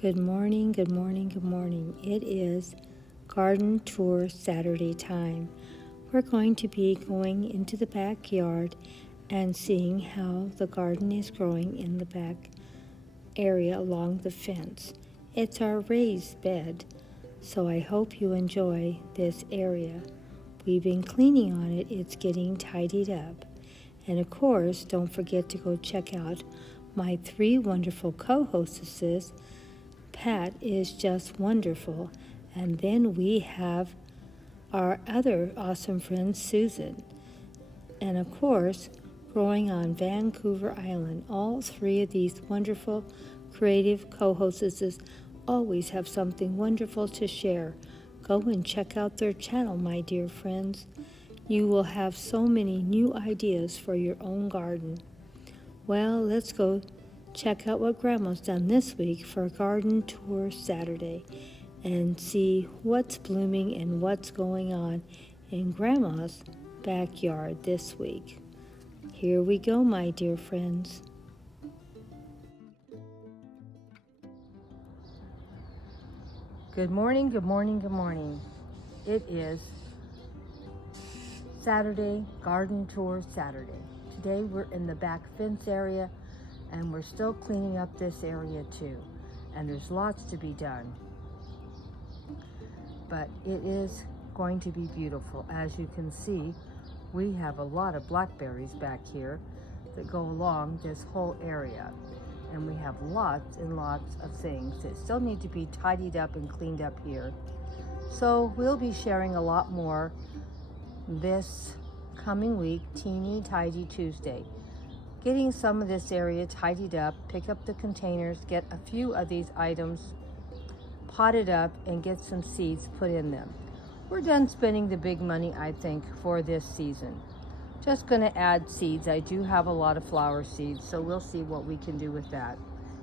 Good morning, good morning, good morning. It is garden tour Saturday time. We're going to be going into the backyard and seeing how the garden is growing in the back area along the fence. It's our raised bed, so I hope you enjoy this area. We've been cleaning on it, it's getting tidied up. And of course, don't forget to go check out my 3 wonderful co-hostesses. Pat is just wonderful. And then we have our other awesome friend, Susan. And of course, growing on Vancouver Island, all 3 of these wonderful, creative co-hostesses always have something wonderful to share. Go and check out their channel, my dear friends. You will have so many new ideas for your own garden. Well, let's go check out what Grandma's done this week for Garden Tour Saturday and see what's blooming and what's going on in Grandma's backyard this week. Here we go, my dear friends. Good morning, good morning, good morning. It is Saturday, Garden Tour Saturday. Today we're in the back fence area and we're still cleaning up this area too. And there's lots to be done. But it is going to be beautiful. As you can see, we have a lot of blackberries back here that go along this whole area. And we have lots and lots of things that still need to be tidied up and cleaned up here. So we'll be sharing a lot more this coming week, Teeny Tidy Tuesday. Getting some of this area tidied up, pick up the containers, get a few of these items potted up and get some seeds put in them. We're done spending the big money, I think, for this season. Just gonna add seeds. I do have a lot of flower seeds, so we'll see what we can do with that.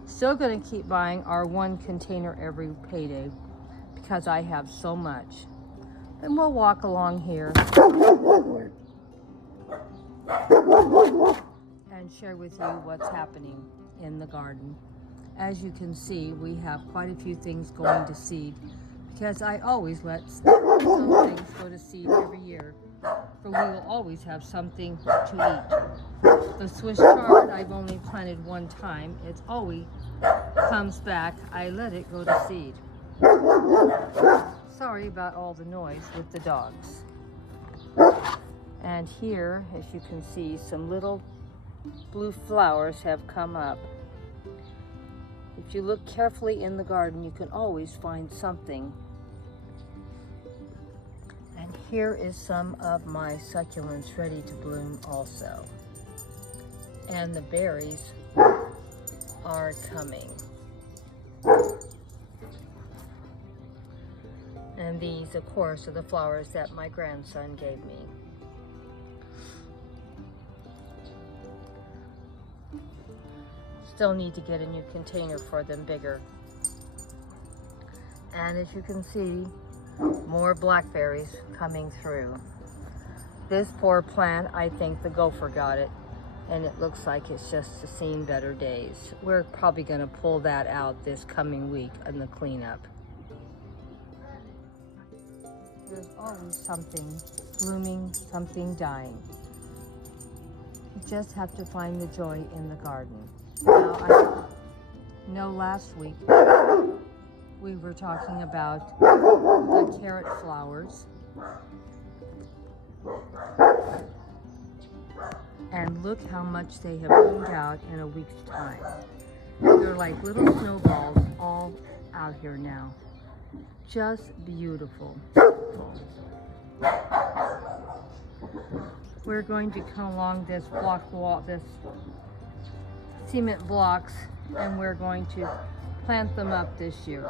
Still gonna keep buying our 1 container every payday because I have so much. Then we'll walk along here and share with you what's happening in the garden. As you can see, we have quite a few things going to seed because I always let some things go to seed every year, for we will always have something to eat. The Swiss chard I've only planted 1 time. It always comes back. I let it go to seed. Sorry about all the noise with the dogs. And here, as you can see, some little blue flowers have come up. If you look carefully in the garden, you can always find something. And here is some of my succulents ready to bloom also. And the berries are coming. And these, of course, are the flowers that my grandson gave me. Still need to get a new container for them bigger. And as you can see, more blackberries coming through. This poor plant, I think the gopher got it, and it looks like it's just seen better days. We're probably gonna pull that out this coming week in the cleanup. There's always something blooming, something dying. You just have to find the joy in the garden. Now, I know last week we were talking about the carrot flowers. And look how much they have bloomed out in a week's time. They're like little snowballs all out here now. Just beautiful. We're going to come along this block wall, this cement blocks, and we're going to plant them up this year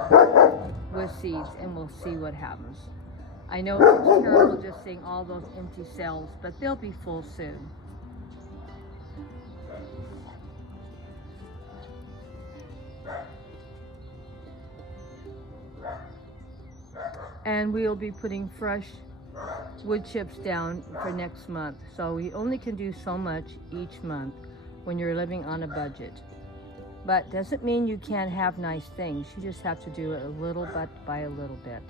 with seeds, and we'll see what happens. I know it's terrible just seeing all those empty cells, but they'll be full soon. And we'll be putting fresh wood chips down for next month. So we only can do so much each month when you're living on a budget. But doesn't mean you can't have nice things. You just have to do it a little bit by a little bit.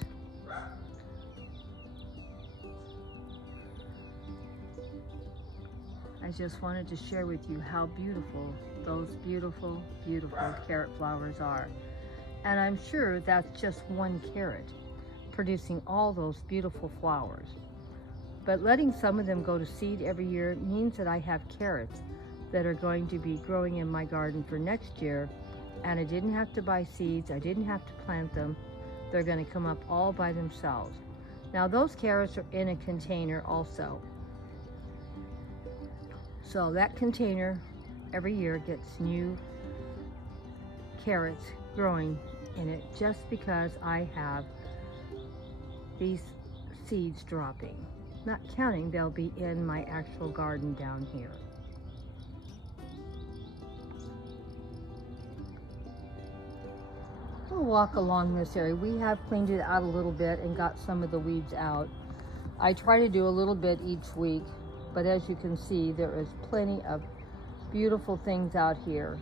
I just wanted to share with you how beautiful those beautiful, beautiful carrot flowers are. And I'm sure that's just one carrot producing all those beautiful flowers. But letting some of them go to seed every year means that I have carrots that are going to be growing in my garden for next year, and I didn't have to buy seeds, I didn't have to plant them. They're going to come up all by themselves. Now those carrots are in a container also. So that container every year gets new carrots growing in it just because I have these seeds dropping. Not counting they'll be in my actual garden down here. We'll walk along this area. We have cleaned it out a little bit and got some of the weeds out. I try to do a little bit each week, but as you can see, there is plenty of beautiful things out here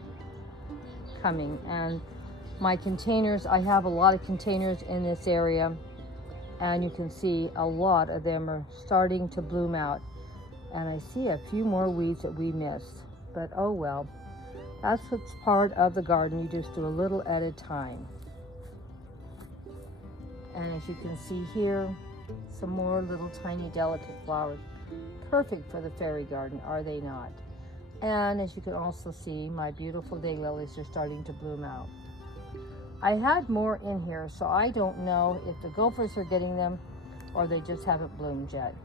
coming. And my containers, I have a lot of containers in this area, and you can see a lot of them are starting to bloom out. And I see a few more weeds that we missed, but oh well. That's what's part of the garden. You just do a little at a time. And as you can see here, some more little tiny delicate flowers. Perfect for the fairy garden, are they not? And as you can also see, my beautiful daylilies are starting to bloom out. I had more in here, so I don't know if the gophers are getting them or they just haven't bloomed yet.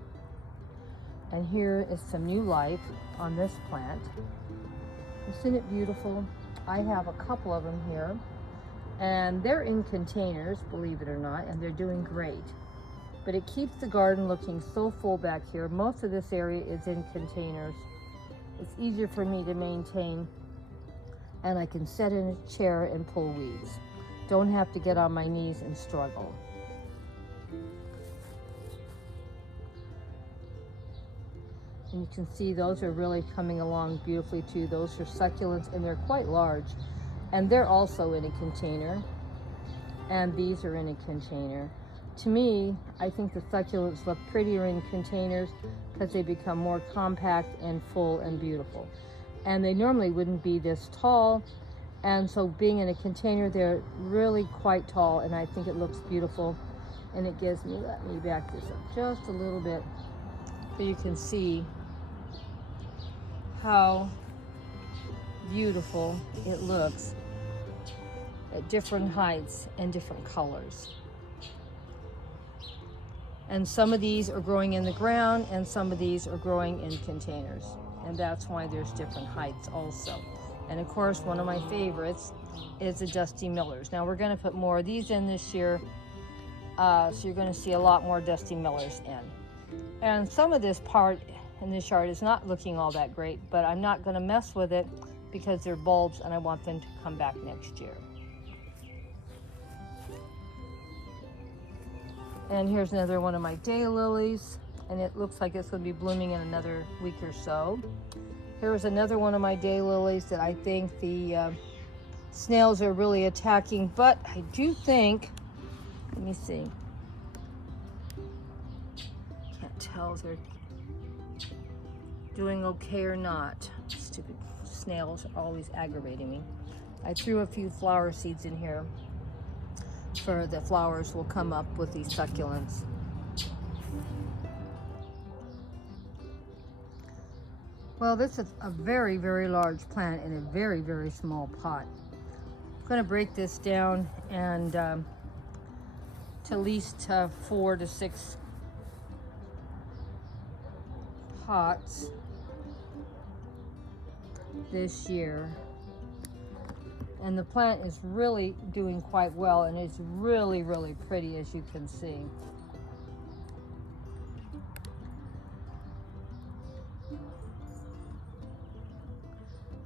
And here is some new life on this plant. Isn't it beautiful? I have a couple of them here, and they're in containers, believe it or not, and they're doing great. But it keeps the garden looking so full back here. Most of this area is in containers. It's easier for me to maintain, and I can sit in a chair and pull weeds. Don't have to get on my knees and struggle. And you can see those are really coming along beautifully too. Those are succulents, and they're quite large. And they're also in a container. And these are in a container. To me, I think the succulents look prettier in containers because they become more compact and full and beautiful. And they normally wouldn't be this tall. And so being in a container, they're really quite tall, and I think it looks beautiful. And it gives me, let me back this up just a little bit so you can see how beautiful it looks at different heights and different colors. And some of these are growing in the ground, and some of these are growing in containers. And that's why there's different heights also. And of course, one of my favorites is the Dusty Millers. Now we're going to put more of these in this year, so you're going to see a lot more Dusty Millers in. And some of this part in this yard is not looking all that great, but I'm not going to mess with it because they're bulbs and I want them to come back next year. And here's another one of my daylilies, and it looks like it's going to be blooming in another week or so. Here's another one of my daylilies that I think the snails are really attacking, but I do think, let me see, can't tell if they're doing okay or not. Stupid snails are always aggravating me. I threw a few flower seeds in here for the flowers will come up with these succulents. Well, this is a very, very large plant in a very, very small pot. I'm going to break this down and to at least 4 to 6 pots this year. And the plant is really doing quite well, and it's really, really pretty, as you can see.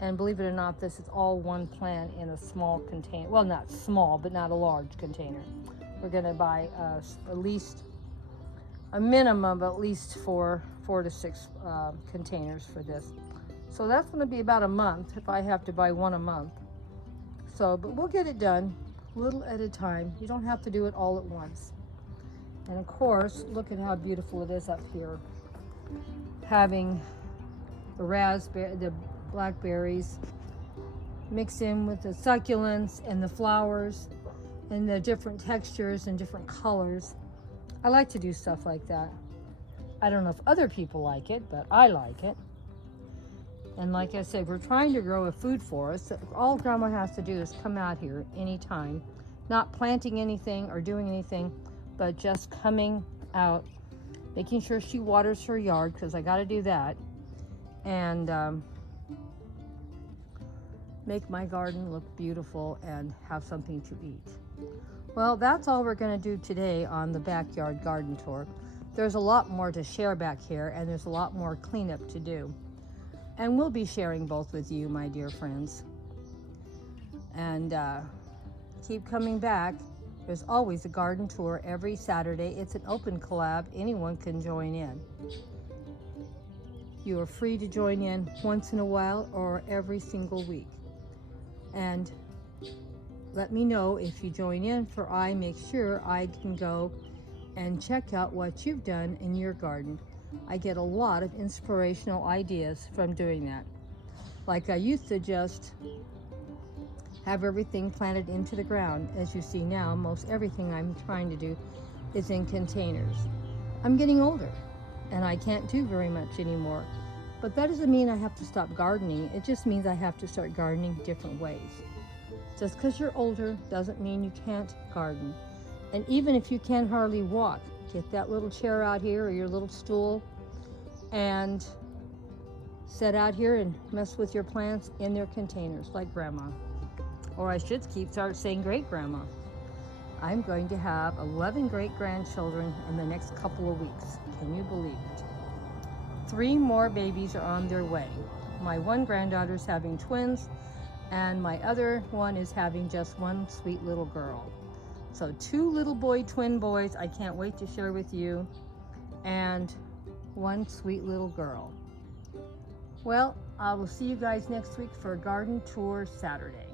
And believe it or not, this is all one plant in a small container. Well, not small, but not a large container. We're going to buy at least a minimum of at least 4 to 6 containers for this. So that's going to be about a month if I have to buy one a month. So, but we'll get it done a little at a time. You don't have to do it all at once. And of course, look at how beautiful it is up here. Having the blackberries mixed in with the succulents and the flowers and the different textures and different colors. I like to do stuff like that. I don't know if other people like it, but I like it. And like I said, we're trying to grow a food forest. All Grandma has to do is come out here anytime, not planting anything or doing anything, but just coming out, making sure she waters her yard, because I got to do that, and make my garden look beautiful and have something to eat. Well, that's all we're going to do today on the backyard garden tour. There's a lot more to share back here, and there's a lot more cleanup to do. And we'll be sharing both with you, my dear friends. And keep coming back. There's always a garden tour every Saturday. It's an open collab. Anyone can join in. You are free to join in once in a while or every single week. And let me know if you join in, for I make sure I can go and check out what you've done in your garden. I get a lot of inspirational ideas from doing that. Like I used to just have everything planted into the ground. As you see now, most everything I'm trying to do is in containers. I'm getting older and I can't do very much anymore. But that doesn't mean I have to stop gardening. It just means I have to start gardening different ways. Just because you're older doesn't mean you can't garden. And even if you can hardly walk, get that little chair out here or your little stool and sit out here and mess with your plants in their containers like Grandma. Or I should start saying great grandma. I'm going to have 11 great grandchildren in the next couple of weeks. Can you believe it? 3 more babies are on their way. My one granddaughter's having twins, and my other one is having just one sweet little girl. So 2 little twin boys I can't wait to share with you, and 1 sweet little girl. Well, I will see you guys next week for a garden tour Saturday.